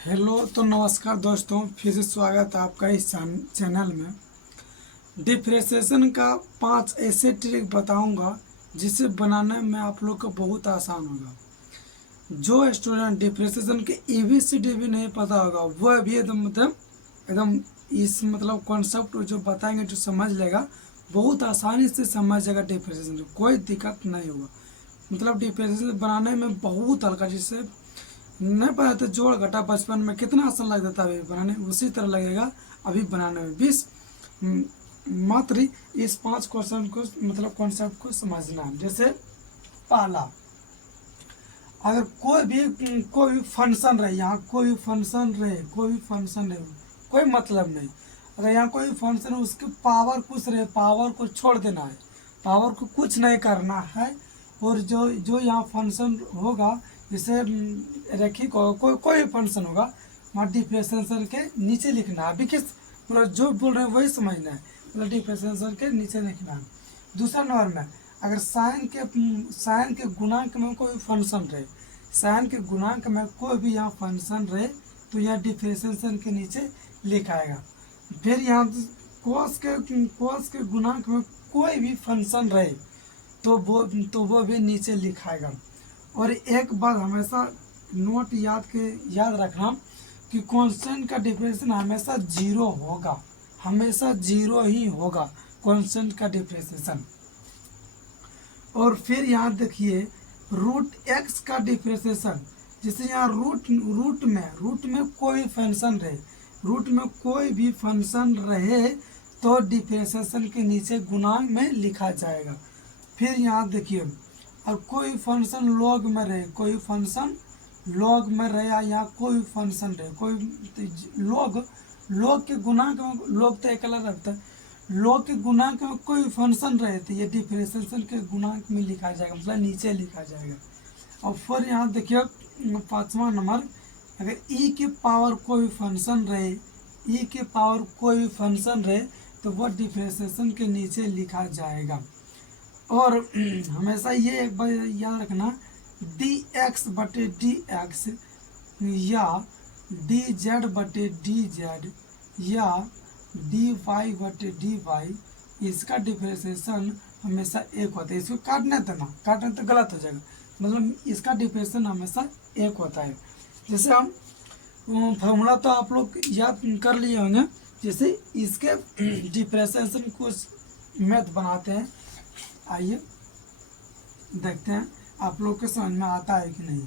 Hello तो नमस्कार दोस्तों, फिर से स्वागत है आपका इस चैनल में। डिफ्रेंशिएशन का 5 ऐसे ट्रिक बताऊंगा जिसे बनाने में आप लोग को बहुत आसान होगा। जो स्टूडेंट डिफ्रेंशिएशन के ABCD भी नहीं पता होगा वह भी एकदम इस कॉन्सेप्ट जो बताएंगे जो समझ लेगा, बहुत आसानी से समझ जाएगा। डिफ्रेंशिएशन कोई दिक्कत नहीं होगा। डिफ्रेंशिएशन बनाने में बहुत हल्का, जिससे नहीं पता तो जोड़ घटा बचपन में कितना आसान लगता था अभी बनाने, उसी तरह लगेगा अभी बनाने में। 20 मात्र इस 5 क्वेश्चन को कॉन्सेप्ट को समझना है। जैसे पहला, अगर कोई भी फंक्शन रहे, यहाँ कोई फंक्शन रहे, कोई मतलब नहीं। अगर यहाँ कोई फंक्शन है, उसकी पावर कुछ रहे, पावर को छोड़ देना है, पावर को कुछ नहीं करना है। और जो जो यहाँ फंक्शन होगा, जैसे रेखिक कोई फंक्शन होगा, वहाँ डिफ्रेंशिएशन के नीचे लिखना है। अभी किस जो बोल रहे हैं वही समझना है, डिफ्रेंशिएशन के नीचे लिखना है। दूसरा नंबर में, अगर साइन के गुणांक में कोई फंक्शन रहे, साइन के गुणांक में कोई भी यहाँ फंक्शन रहे, तो यह डिफ्रेंशिएशन के नीचे लिखाएगा। फिर यहाँ कोस के गुणांक में कोई भी फंक्शन रहे, तो वो भी नीचे लिखाएगा। और एक बात हमेशा नोट याद रखना कि कांस्टेंट का डिफ्रेंशिएशन हमेशा जीरो होगा, हमेशा जीरो ही होगा कांस्टेंट का डिफ्रेंशिएशन। और फिर यहाँ देखिए √x का डिफ्रेंशिएशन, जैसे यहाँ रूट में कोई फंक्शन रहे, रूट में कोई भी फंक्शन रहे तो डिफ्रेंशिएशन के नीचे गुणांक में लिखा जाएगा। फिर यहाँ देखिए, और कोई फंक्शन लॉग में रहे, कोई फंक्शन लॉग में रहे, या यहाँ कोई फंक्शन रहे, कोई लॉग के गुणांक में, लॉग तो एक अलग रखता है, लॉग के गुणांक में कोई फंक्शन रहे थे, ये डिफ्रेंशिएशन के गुणांक में लिखा जाएगा, मतलब नीचे लिखा जाएगा। और फिर यहाँ देखिए 5वां नंबर, अगर e के पावर कोई फंक्शन रहे, e के पावर कोई फंक्शन रहे, तो वह डिफ्रेंशिएशन के नीचे लिखा जाएगा। और हमेशा ये एक बार याद रखना, dx/dx या dz/dz या dy/dy, इसका डिफ्रेंशिएशन हमेशा एक होता है। इसको काटना तो गलत हो जाएगा, मतलब इसका डिफ्रेंशिएशन हमेशा एक होता है। जैसे हम फॉर्मूला तो आप लोग याद कर लिए होंगे, जैसे इसके डिफ्रेंशिएशन कुछ मैथ बनाते हैं। आइए देखते हैं आप लोग के समझ में आता है कि नहीं।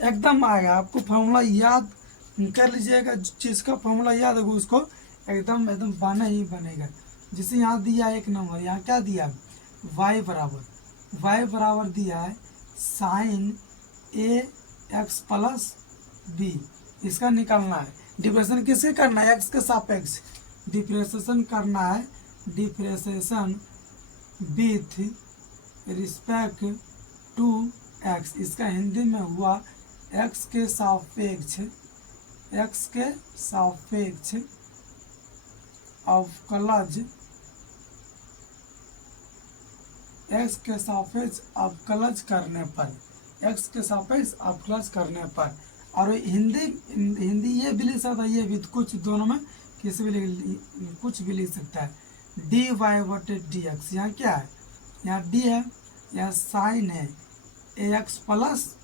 एकदम आएगा, आपको फॉर्मूला याद कर लीजिएगा, जिसका फॉर्मूला याद होगा उसको एकदम बना ही बनेगा। जैसे यहाँ दिया एक नंबर, यहाँ क्या दिया, y बराबर दिया है साइन ax प्लस b, इसका निकालना है। डिफ्रेंशिएशन किससे करना है, x के सापेक्ष डिफ्रेंशिएशन करना है, differentiation with respect to x, इसका हिंदी में हुआ x के सापेक्ष अवकलज, x के सापेक्ष अवकलज करने पर, x के सापेक्ष अवकलज करने पर। और हिंदी ये भी लिख सकता है, ये भी कुछ दोनों में किसी भी कुछ भी लिख सकता है, dy/dx। यहाँ क्या है, यहाँ d है, यहाँ साइन है ax प्लस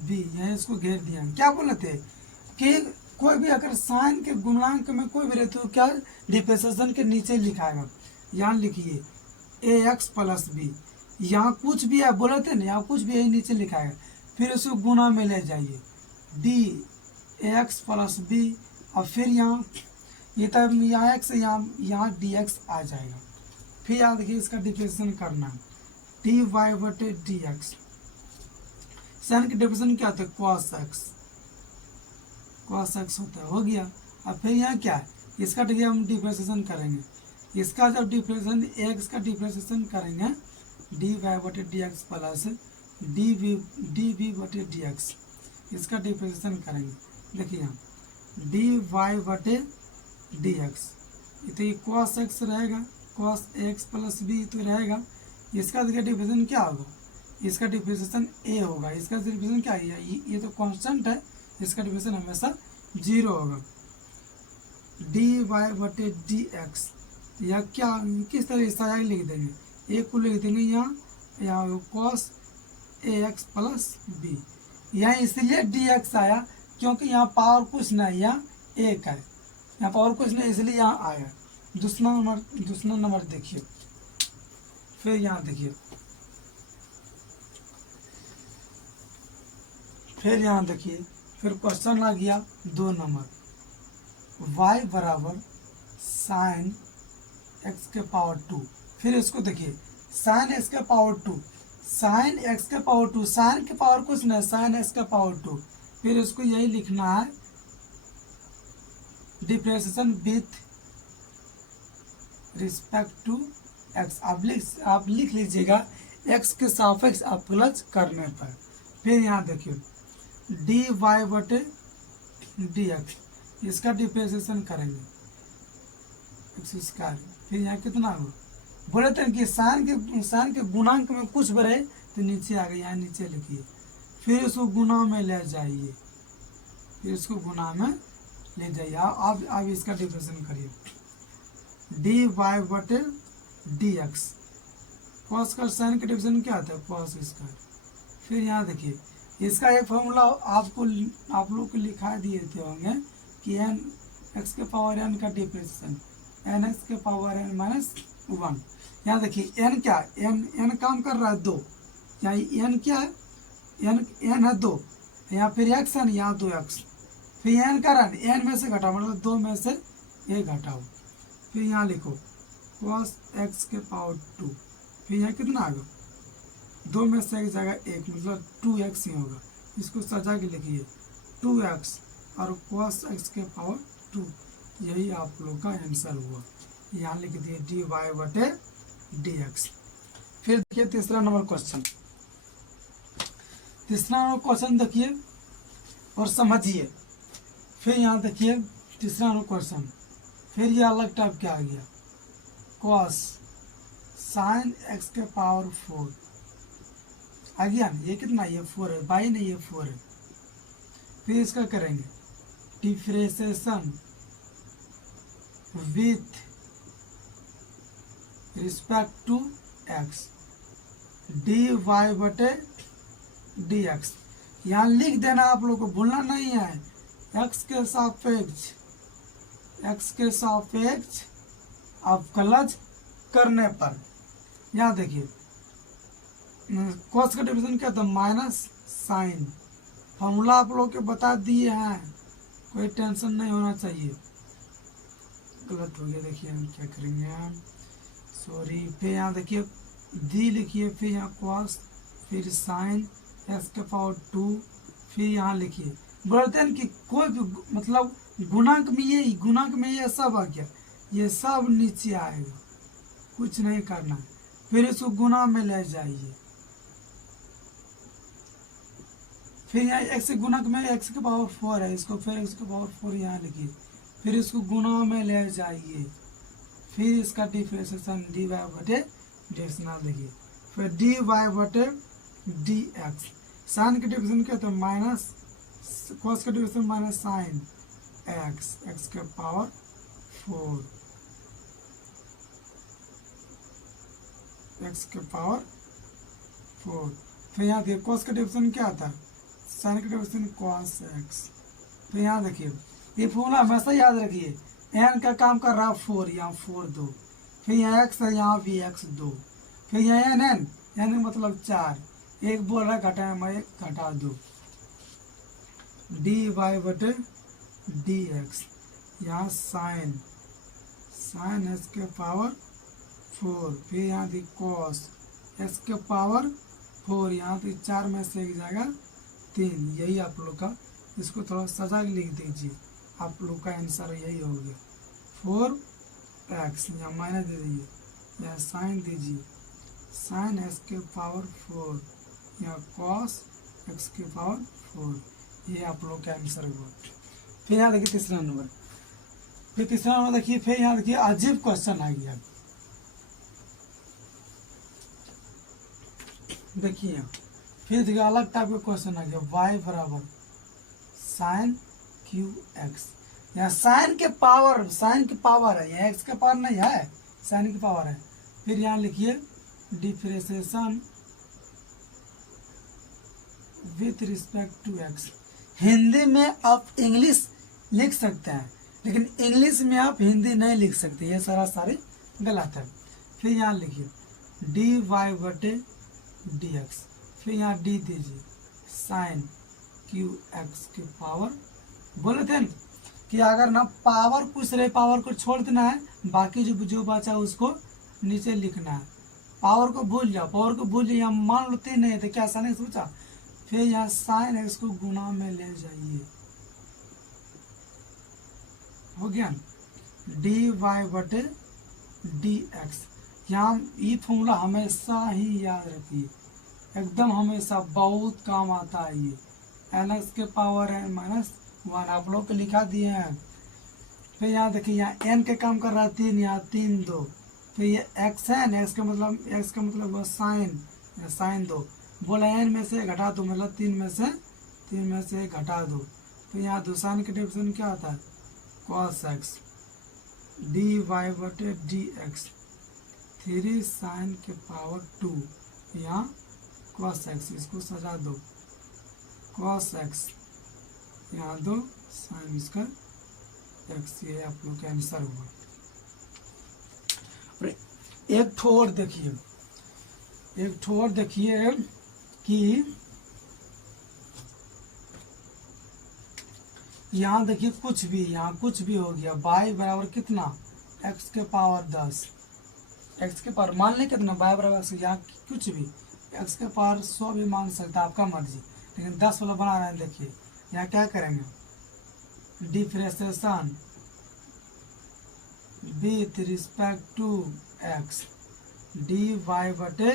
b, यहाँ इसको घेर दिया। क्या बोले थे कि कोई भी अगर साइन के गुणांक में कोई भी रहते तो क्या डिफ्रेंशिएशन के नीचे लिखाएगा। यहाँ लिखिए ax प्लस b, यहाँ कुछ भी है बोले थे ना, यहाँ कुछ भी है नीचे लिखाएगा, फिर उसको गुणा में ले जाइए dx प्लस b, और फिर यहाँ ये तब यहाँ x, यहाँ dx आ जाएगा। फिर यहाँ देखिए इसका डिफ्रेंशिएशन करना है, dy/dx। साइन की डिफ्रेंशिएशन क्या होता है, cos x होता है, हो गया। अब फिर यहाँ क्या है, इसका देखिए हम डिफ्रेंशिएशन करेंगे, इसका जब डिफ्रेंशिएशन x का डिफ्रेंशिएशन करेंगे dy/dx प्लस dv/dx, इसका डिफ्रेंशिएशन करेंगे। देखिए यहाँ dy/dx, तो ये cos x रहेगा, cos x प्लस b तो रहेगा। इसका देखिए डिफ्रेंशिएशन क्या होगा, इसका डिफ्रेंशिएशन a होगा, इसका डिफ्रेंशिएशन क्या है, ये तो कांस्टेंट है, इसका डिफ्रेंशिएशन हमेशा जीरो होगा। डी वाई बटे डी एक्स, या क्या किस तरह सजा के लिख देंगे, ए को लिख देंगे यहाँ cos A x plus B. यहाँ इसलिए डी एक्स आया क्योंकि यहाँ पावर कुछ नहीं, यहाँ एक है, यहाँ पावर कुछ नहीं, इसलिए यहाँ आया। दूसरा नंबर देखिए, फिर यहाँ देखिए, फिर यहाँ देखिए, फिर क्वेश्चन आ गया 2 नंबर, y बराबर साइन एक्स के पावर 2। फिर इसको देखिए, साइन एक्स के पावर 2, साइन एक्स के पावर 2, साइन के पावर कुछ नहीं, साइन एक्स का पावर 2। फिर इसको यही लिखना है, differentiation with respect to x. आप लिख लीजिएगा एक्स के सापेक्ष अवकलज करने पर। फिर यहाँ देखिए, डी वाई बटे डी एक्स, इसका डिफरेंशिएशन करेंगे एक्स स्क्वायर। फिर यहाँ कितना होगा, बोले थे कि साइन के गुणांक में कुछ बढ़े तो नीचे आ गए, यहाँ नीचे लिखिए। फिर इसको गुना में ले जाइए, फिर इसको गुना में ले जाइए। आप इसका डिफरेंशिएशन करिए, डी वाई बटे डी एक्स, कॉस का साइन का डिफरेंशिएशन क्या आता है, कॉस स्क्वायर। फिर यहाँ देखिए, इसका एक फॉर्मूला आप लोग को लिखा दिए थे होंगे कि एन एक्स के पावर एन का डिफरेंशिएशन एन एक्स के पावर एन माइनस 1। यहाँ देखिए एन क्या, एन काम कर रहा है 2, यहाँ एन क्या है, एन है 2, यहाँ फिर एक्स है, यहाँ 2x, फिर एन का रहा है, एन में से घटाओ, मतलब 2 में से एक घटाओ। फिर यहाँ लिखो cos x के पावर 2, फिर यहाँ कितना आएगा, 2 में से एक जगह 1, मतलब 2x ही होगा। इसको सजा के लिखिए 2x और cos x के पावर 2, यही आप लोग का आंसर हुआ। यहाँ लिख दिए डी वाई बटे डी एक्स। फिर देखिए तीसरा नंबर क्वेश्चन, देखिए और समझिए। फिर यहाँ देखिए तीसरा नंबर क्वेश्चन, फिर ये अलग टाइप क्या आ गया, cos साइन एक्स के पावर 4 आ गया ना, ये कितना, ये 4 है, बाई नहीं ये 4 है। फिर इसका करेंगे differentiation with respect to x, d y बटे डी एक्स। यहाँ लिख देना, आप लोग को भूलना नहीं है, एक्स के सापेक्ष अवकलज करने पर। यहाँ देखिए कॉस का डिफरेंशिएशन क्या था, माइनस साइन। फॉर्मूला आप लोग के बता दिए हैं, कोई टेंशन नहीं होना चाहिए। गलत हो गया, देखिए हम क्या करेंगे हम, सॉरी। फिर यहाँ देखिए दी लिखिए, फिर यहाँ कॉस, फिर साइन एक्स के पावर 2, फिर यहाँ लिखिए। बोलते हैं कि कोई भी मतलब गुणांक में ये सब आ गया, ये सब नीचे आएगा, कुछ नहीं करना है। फिर इसको गुना में ले जाइए, फिर यहाँ एक्स के गुणक में एक्स के पावर 4 है, इसको फिर एक्स के पावर 4 यहाँ लिखिए, फिर इसको गुना में ले जाइए। फिर इसका डिफरेंशिएशन डी वाई बटे डी एक्स ना लिखिए, फिर डी वाई बटे डी एक्स। साइन के डिफरेंशिएशन क्या था, माइनस, कॉस का differentiation minus sine x, x के पावर 4, एक्स के पावर 4। फिर यहाँ देखिए कॉस का डिफरेंशिएशन क्या था, साइन का डिफरेंशिएशन कॉस एक्स। फिर यहाँ देखिए ये फॉर्मूला हमेशा याद रखिए, एन का काम कर रहा 4, यहाँ 4 2, फिर यहाँ एक्स है, यहाँ भी एक्स 2, फिर यहाँ एन मतलब 4, एक बोल रहा है घटाए, मैं एक घटा 2, डी वाई बटे डी एक्स। यहाँ साइन एक्स के पावर 4, फिर यहाँ थी कॉस एक्स के पावर 4, यहाँ थी 4 में से एक जगह 3, यही आप लोग का। इसको थोड़ा सजा के लिख दीजिए, आप लोग का आंसर यही हो गया 4x। यहाँ माइनस दे दीजिए, यहाँ साइन दीजिए, साइन एक्स के पावर 4, यहाँ कॉस एक्स के पावर 4, ये आप लोग का आंसर हुआ। फिर यहाँ देखिए तीसरा नंबर, देखिए, फिर यहाँ देखिए अजीब क्वेश्चन आ गया। देखिए फिर देखिए अलग टाइप का क्वेश्चन आ गया, y बराबर साइन क्यू एक्स। यहाँ साइन के पावर है, यहाँ एक्स के पावर नहीं है, साइन की पावर है। फिर यहाँ लिखिए differentiation with respect to x. Hindi में आप इंग्लिश लिख सकते हैं, लेकिन इंग्लिश में आप हिंदी नहीं लिख सकते, ये सारी गलत है। फिर यहाँ लिखिए डी वाई बटे डी एक्स। फिर यहाँ डी दीजिए साइन क्यू एक्स की पावर। बोले थे कि अगर ना पावर पूछ रहे, पावर को छोड़ देना है, बाकी जो बचा उसको नीचे लिखना है। पावर को भूल जाओ, पावर को भूल जाइए। हम मान लेते नहीं थे, क्या ऐसा नहीं सोचा। फिर यहाँ साइन एक्स को गुना में ले जाइए, हो गया डी वाई बटे डी एक्स। यहाँ ये फॉर्मूला हमेशा ही याद रखिए, एकदम हमेशा बहुत काम आता है ये। एन एक्स के पावर एन माइनस वन आप लोग को लिखा दिए हैं। फिर यहाँ देखिए, यहाँ एन के काम कर रहा है 3, यहाँ 3 2। फिर ये एक्स है, एक्स का मतलब वो साइन 2। बोला एन में से घटा दो, मतलब 3 में से घटा दो। फिर यहाँ दो साइन के डिफरेंस क्या होता है, कॉस एक्स डी वाई बटे डी एक्स। 3 साइन के पावर 2, यहाँ कॉस एक्स, इसको सजा दो, कॉस एक्स यहाँ दो साइन इसका एक्स। ये आप लोग का आंसर हुआ। और एक ठो और देखिए कि यहाँ देखिए कुछ भी हो गया। y बराबर कितना, x के पावर 10, x के पावर मान लें कितना, y बराबर यहाँ कुछ भी, x के पावर 100 भी मान सकता है, आपका मर्जी, लेकिन 10 वाला बना रहे हैं। देखिए यहाँ क्या करेंगे, differentiation with respect to x d y बटे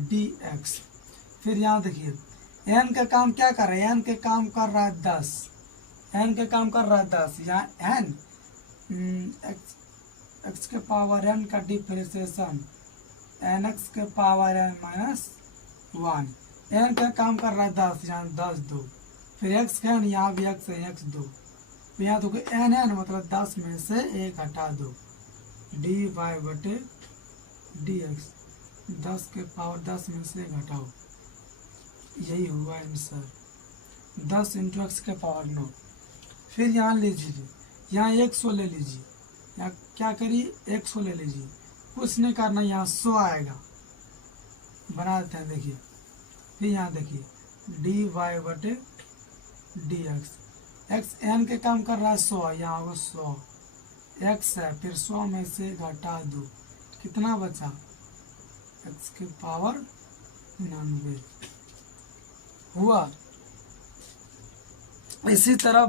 डी एक्स। फिर यहाँ देखिए n का काम क्या कर रहा है, n के काम कर रहा है 10, n के काम कर रहा है 10। यहाँ n x के पावर n का डिफरेंशिएशन एन एक्स के पावर n माइनस 1। n का काम कर रहा है 10, यहाँ 10 2। फिर x का n, यहाँ भी x है, x 2। फिर यहाँ देखो n है, मतलब 10 में से 1 हटा दो, डी वाई बटे डी एक्स। 10 के पावर 10 में से 1 घटाओ, यही हुआ आंसर, 10 इंटू एक्स के पावर 9। फिर यहाँ लीजिए, यहाँ 100 ले लीजिए, यहाँ क्या करिए 100 ले लीजिए, कुछ नहीं करना, यहाँ 100 आएगा, बना देते हैं। देखिए फिर यहाँ देखिए डी वाई बटे डी एक्स। एक्स एन के काम कर रहा है 100, यहाँ होगा 100, एक्स है, फिर 100 में से घटा दो, कितना बचा, एक्स के पावर 99 हुआ। इसी तरह